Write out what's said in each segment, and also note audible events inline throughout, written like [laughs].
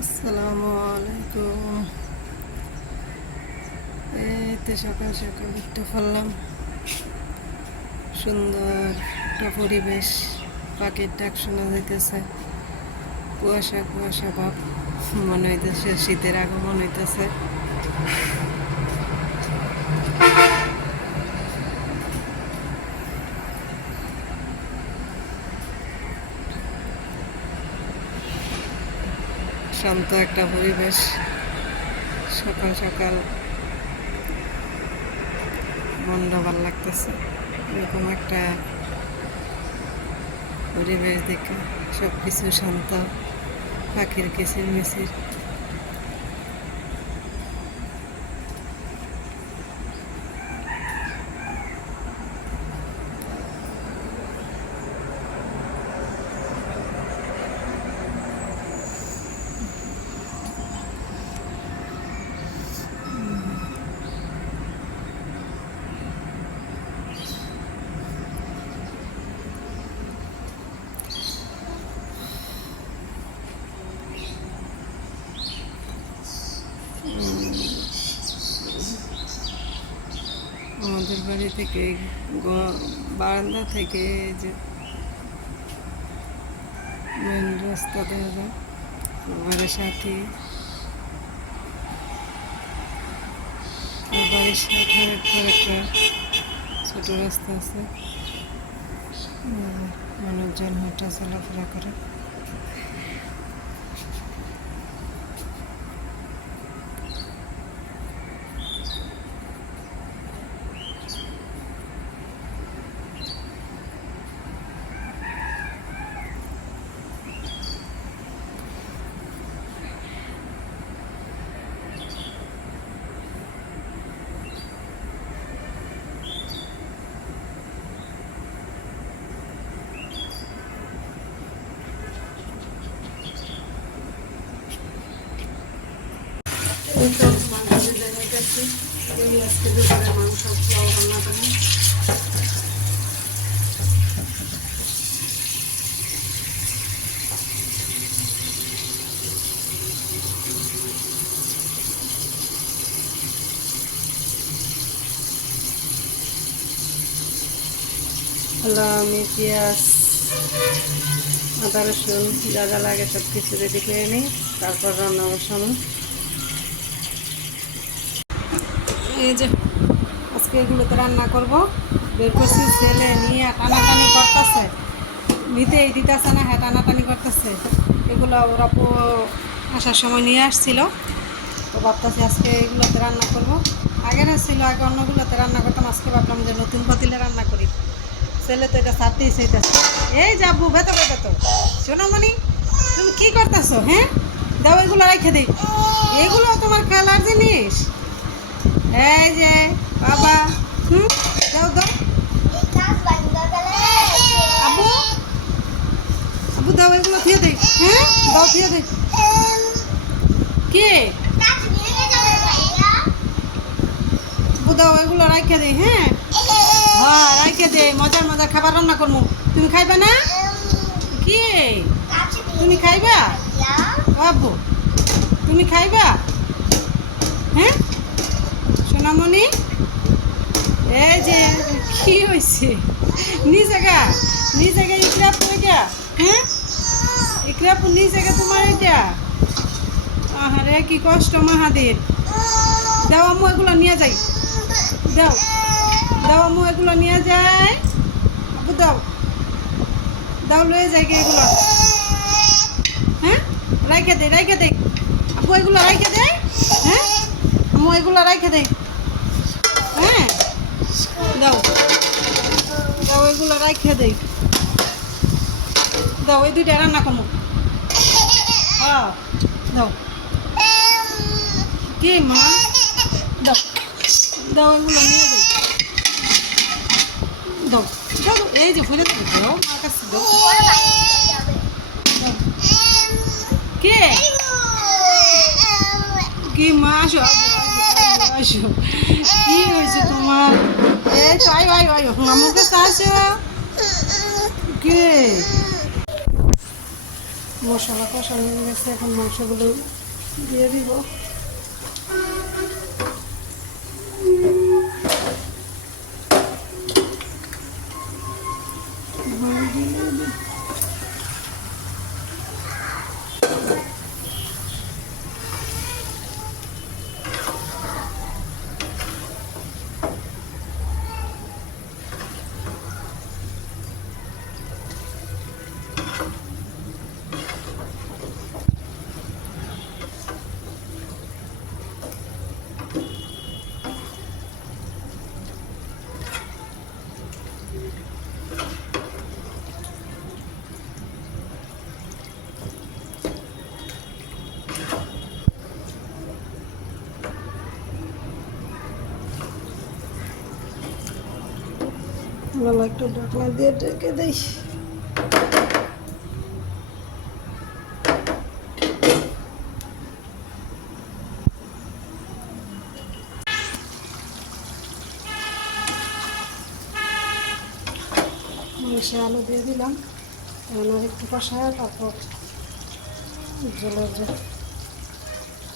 আসসালামু আলাইকুম। এই তো সকাল সকাল একটু ফেললাম। সুন্দর একটা পরিবেশ, পাখির ডাক শোনা যাইতেছে। কুয়াশা কুয়াশা ভাব, মনে হইতেছে শীতের আগমন হইতেছে। শান্ত একটা পরিবেশ। সকাল সকাল মনটা ভালো লাগতেছে। এরকম একটা পরিবেশ দেখে সব কিছু শান্ত। পাখির কিচির মিচির। আমাদের বাড়ি থেকে বারান্দা থেকে যে মেন রাস্তা যায় বাড়ির সাথে। বাড়ির সাথে একটা ছোট রাস্তা আছে। মানুষজন হাঁটা চলাফেরা করে এই তো মাংস ভেজে নিতেছি আমি পেঁয়াজ, আদা, রসুন, যা যা লাগে সব কিছু রেডি করে নিই। তারপর রান্না বসানো। এই যে আজকে এগুলোতে রান্না করব। বের করছি, ছেলে নিয়ে টানাটানি করতেছে। নিতেই দিতেছে না হ্যাঁ টানাটানি করতেছে। এগুলো ওরা আসার সময় নিয়ে আসছিল। তো ভাবতেছি আজকে এগুলোতে রান্না করব। আগে না ছিল, আগে অন্যগুলোতে রান্না করতাম। আজকে ভাবলাম যে নতুন পাতিলে রান্না করি। ছেলে তো এটা ছাড়তেই চাইতেছে। এই যাব ভেতরে, ভেতর সোনামণি তুমি কী করতেছো হ্যাঁ? দাও এগুলো রেখে দিই। এগুলো তোমার খেলার জিনিস। এই যে, বাবা। হুম, দাও দাও। আবু আবু এগুলো দিয়ে দেই হ্যাঁ দাও দিয়ে দেই কে? আবু এগুলো রাখে দেই হ্যাঁ? হ্যাঁ রাখে দে, মজার মজার খাবার রান্না করব। তুমি খাইবা না? কি? তুমি খাইবা? আব্বু, তুমি খাইবা? হ্যাঁ? সোনামণি? এই যে, কি হয়েছে নি জায়গা নি জায়গা ইকরা পড়ে হ্যাঁ? ইকরা নি জায়গা তোমার এটা? আহারে, কি কষ্ট মাহাদের। দাও আম্মু, এগুলো নিয়ে যাই। দাও। দাও আম্মু, এগুলো নিয়ে যায় আপু দাও। দাও, লয়ে যাই এগুলো। হ্যাঁ? রাইখে দে রাইখে দে। আপু এগুলো রাইখে দে। হ্যাঁ? আম্মু, এগুলো রাইখে দে। হ্যাঁ। দাও। দাও, এগুলো রাইখে দে দাও, এই দুইটা রান্না করব। হ্যাঁ দাও। কি মা? দাও। দাও, এগুলো নিয়ে যাই। দাও। দাও এই যে ফুলে দাও, মার কাছে দাও। কে? কি মা? আসো। আসো, কি হয়েছে তোমার? এই তো আয় আয় আয়। আমার কাছে আসো কে? মশলা কষানো হয়ে গেছে এখন মাংসগুলো দিয়ে দিব। ভালো একটু ঢাকনা দিয়ে ঢেকে দিই। মাংসে আলু দিয়ে দিলাম। আর একটু কষায় তারপর জলের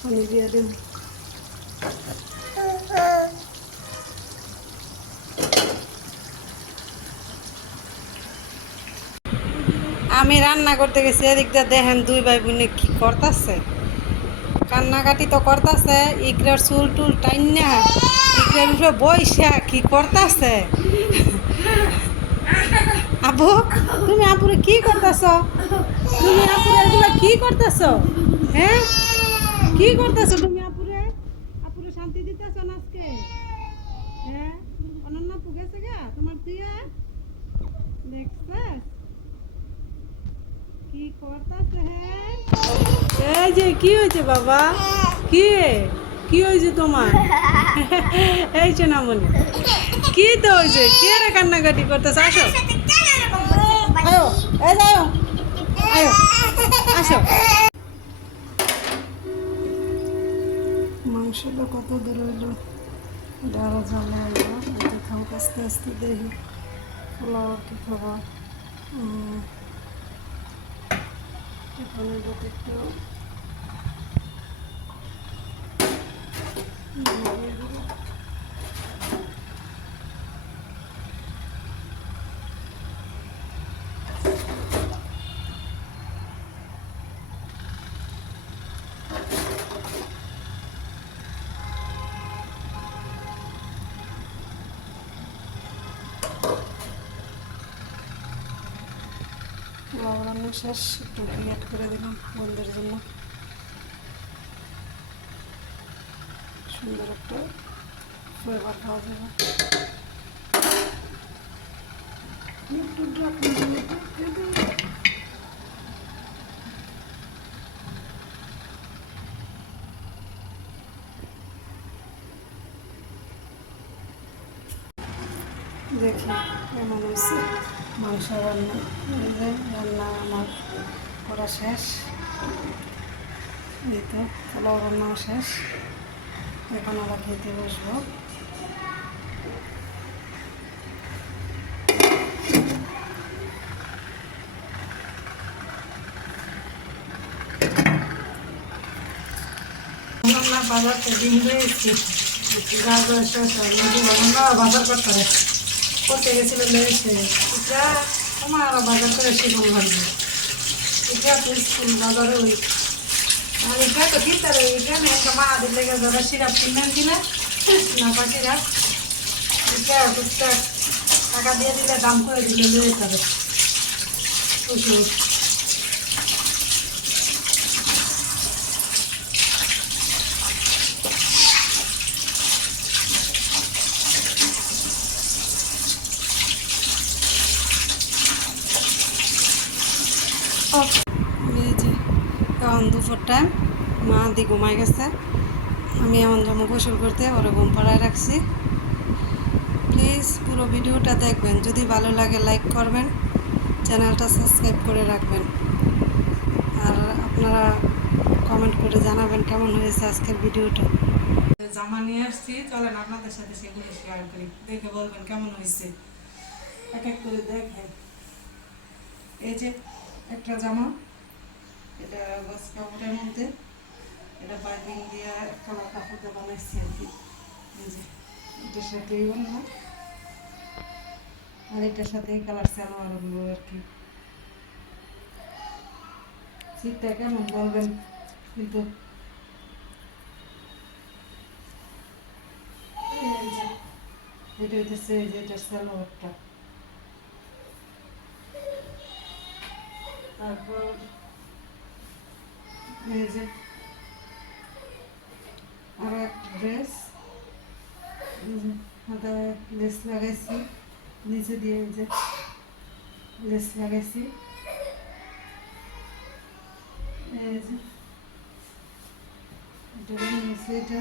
পানি দিয়ে দিন আমি রান্না করতে গেছি এদিকটা দেখেন দুই ভাই বোনে কি করতেছে। কান্নাকাটি তো করতেছে, ইকরার চুল টুল টাইনা, ইকরার উপরে বইসা কি করতেছে। আবু, তুমি আপুরে কি করতেছ? তুমি আপুরে এগুলো কি করতেছ? হ্যাঁ? কি করতেছ তুমি আপুরে আপুরে শান্তি দিতেছ না আজকে হ্যাঁ অনন্য আপু গেছে গা তোমার তুইয়া দেখছিস কি করতেছে হ্যাঁ এই যে কি হয়েছে বাবা? কি? কি হয়েছে তোমার? [laughs] এই সোনামণি কি তো হয়েছে? কে রে কান্নাকাটি করতেছে? আসো। আয়ো আয়ো। আয়ো আসো। মাংসটা কত দূর হইল? ডাল জল হইল খাও আস্তে আস্তে দেখি। পোলাও কি খাবার? এখানে যদি একটু দিয়ে দিবো। রান্না শেষ, একটু অ্যাড করে দিলাম বন্ধুর জন্য। সুন্দর একটা ফ্লেভার পাওয়া যাবে। একটু ঢাকনা দেখি কেমন হয়েছে? মাংস রান্না এই যে রান্না আমার করা শেষ। এই তো পোলাও রান্নাও শেষ। এখন আবার খেতে বসবো। বাজার থেকে রয়েছি গাজর শসা লেবু বাজার করতে হবে করতে গেছিল লেগেছে এটা আমার বাজার করে শিখুন ভাবি এটা স্কুল বাজারে ওই আর এটা তো ভিতরে এটা না একটা মা দিলে যারা সিরাপ কিনবেন দিলে না পাখিরা এটা টুকটাক টাকা দিয়ে দিলে দাম করে দিলে লয়ে যেতে হবে এই যে এখন দুপুর টাইম মা দি ঘুমাই গেছে। আমি এখন জমা গোসল করতে ওরা ঘুম পাড়ায় রাখছি। প্লিজ পুরো ভিডিওটা দেখবেন। যদি ভালো লাগে লাইক করবেন, চ্যানেলটা সাবস্ক্রাইব করে রাখবেন। আর আপনারা কমেন্ট করে জানাবেন কেমন হয়েছে আজকের ভিডিওটা। জামা নিয়ে আসছি। চলেন আপনাদের সাথে সেগুলো শেয়ার করি। দেখে বলবেন কেমন হয়েছে। এক এক করে দেখেন। এই যে একটা জামা। এটা গছ কাপড়ের মধ্যে। এটা বাইবিং দিয়ে কাপড় দিয়ে বানাইছি আর কি। এটার সাথে না আর এটার সাথে কালার সালোয়ার হলো আর কি। শীতটা কেমন বলবেন? কিন্তু এটা এই যে এটার সালোয়ারটা। তারপর এই যে, আর একটা ড্রেস হাতায় লেস লাগাইছি, নিচে দিয়ে এই যে লেস লাগাইছি। এই যে, এটা নিচে এটা।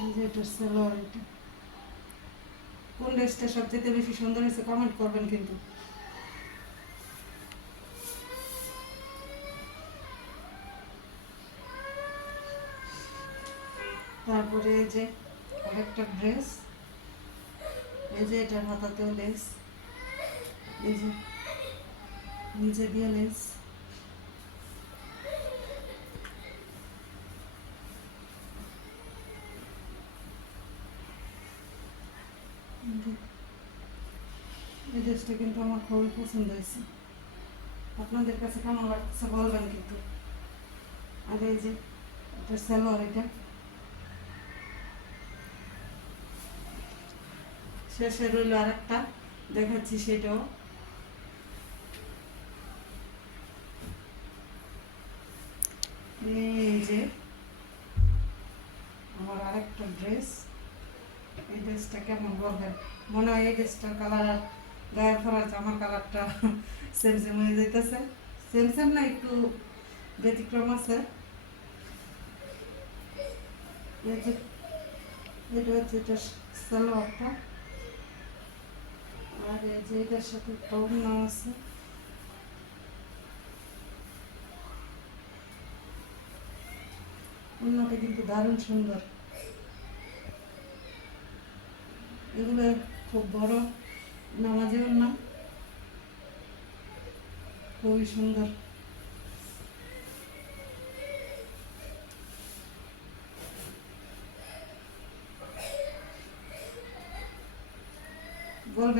এই যে, এটা কোন ড্রেসটা সবচেয়ে বেশি সুন্দর হয়েছে কমেন্ট করবেন কিন্তু। তারপরে এই যে আরেকটা ড্রেস এই যে এটার হাতাতেও লেস এই যে নিচে দিয়ে লেস এই ড্রেসটা কিন্তু আমার খুবই পছন্দ হয়েছে। আপনাদের কাছে কেমন লাগছে বলবেন কিন্তু? আর এই যে এটা সালোয়ার এটা। শেষে রইল আর একটা দেখাচ্ছি সেটাও। এই যে আমার আরেকটা ড্রেস। এই ড্রেসটা কেমন বলবেন? মনে হয় এই ড্রেসটার কালার আর গায়ে পরা জামার কালারটা [laughs] সেম হয়ে যাইতেছে। সেম না, একটু ব্যতিক্রম আছে। এটা হচ্ছে এটা সালোয়ারটা। আর এই যে সাথে টপ না আছে। অন্যটা কিন্তু দারুণ সুন্দর। এগুলো খুব বড় নামাজের না, খুবই সুন্দর।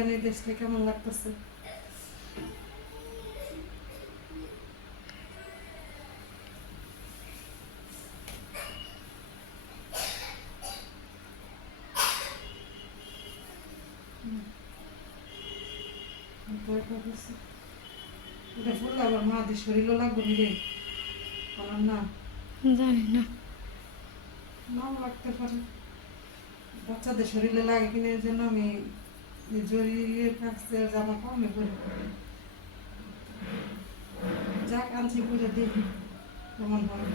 এই দেশটা কেমন লাগতেছে। এটা ফুল আবার শরীরও লাগবে রে আমার না জানি না নাও লাগতে পারে বাচ্চাদের শরীরে লাগে কিনা এর জন্য আমি এই জরির কাছে জামা কমে পরে যাক আনছি পরে দেখি কেমন হয়